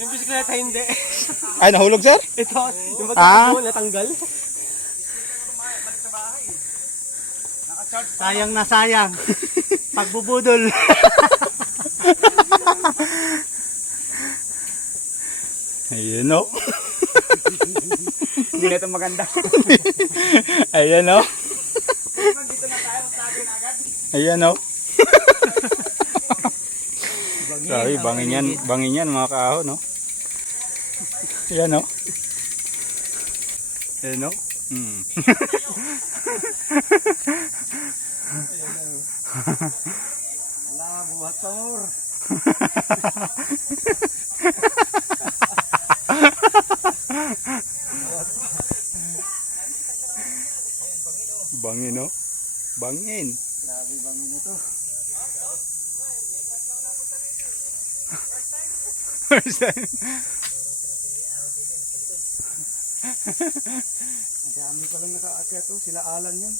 Yung bisikleta hindi. Ay, nahulog, sir? Ito, yung pagkakabo natanggal. Sayang na sayang. Pagbubudol. Ayun, o. Hindi na ito maganda. Ayan, o. Ayan, o. Sabi, bangin yan mga kaahon, no? Ayan, o. Ayan, o. Wala, buhat pa more. Bangin, no? Bangin. Grabe bangin ito. First time. Ang dami palang nakaakyat to, sila Alan yun.